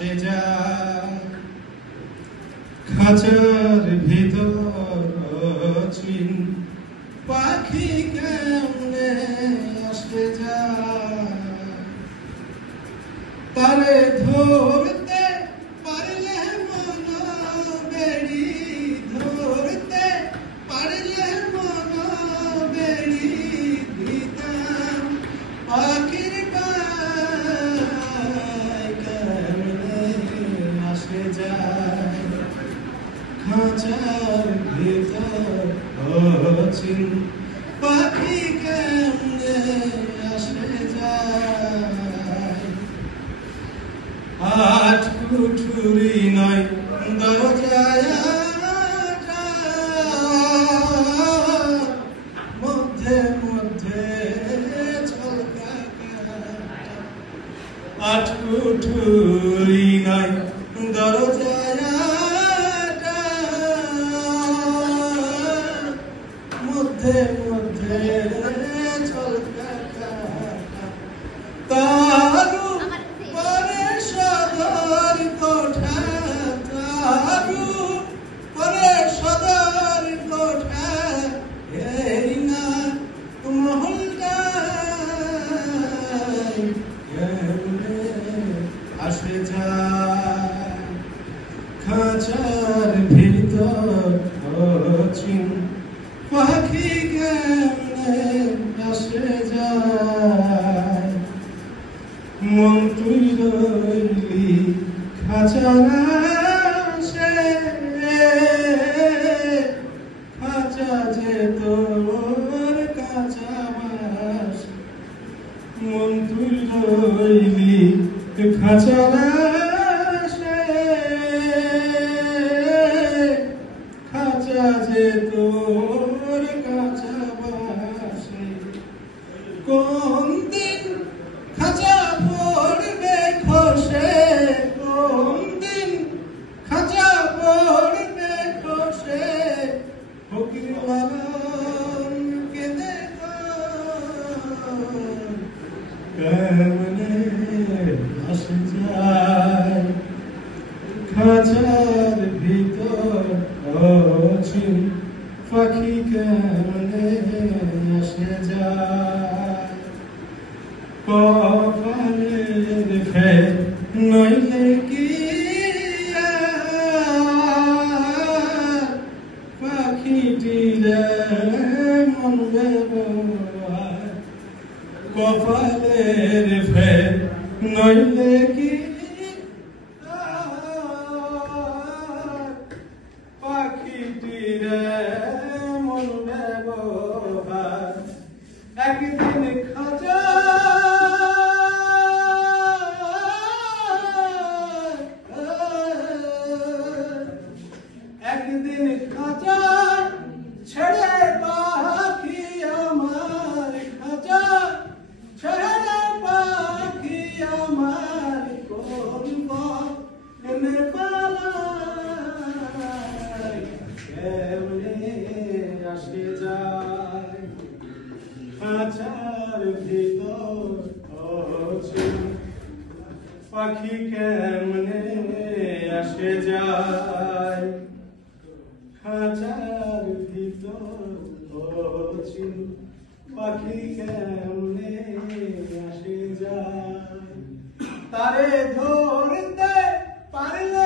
আসে যায় খাঁচার ভিতর চিন পাখি কেমনে আসে যায় তারে ধরতে পারলে মন বেড়ি ধরতে পারলে মন বেড়ি দিতাম পাখির গায় কেমনে আসে যায় খাঁচার ভিতর অচিন পাখি কেমনে আসে যায় আট কুঠুরি নয় দরজায় মধ্যে মধ্যে ঝলকা আট কুঠুরি নয় দরজায় মধ্যে মধ্যে ঝলকা তারু পরে সদর কোঠা তারু পরে সদর কোঠা এই না মহলটায় কেমনে আসে যায় খাঁচার ভিতর অচিন পাখি কেমনে আসে যায় মন তুই রইলি খাঁচার আশে খাঁচা যে তোর কাঁচা বাস মন তুই রইলি খাঁচার আশে খাঁচা যে তোর কাঁচা বাসে কোন দিন খাঁচা পড়বে খসে কোন দিন খাঁচা পড়বে খসে ফকির লালন কেঁদে কেমনে আসে যায় খাঁচার ভিতর অচিন পাখি কেমনে আসে যায় কপালের ফের নইলে কি পাখিটিরে মন ব্যবহার কপালের ফের নইলে কি পাখিটিরে মন ব্যবহার একদিন খাঁচা একদিন খাঁচা ছেড়ে পাখি আমার খাঁচা ছেড়ে পাখি আমার কোন পথে পালায় কেমনে আসে যায় খাঁচার ভিতর অচিন পাখি কেমনে আসে যায় খাঁচার ভিতর অচিন পাখি কেমনে আসে যায় তারে ধরতে পারলে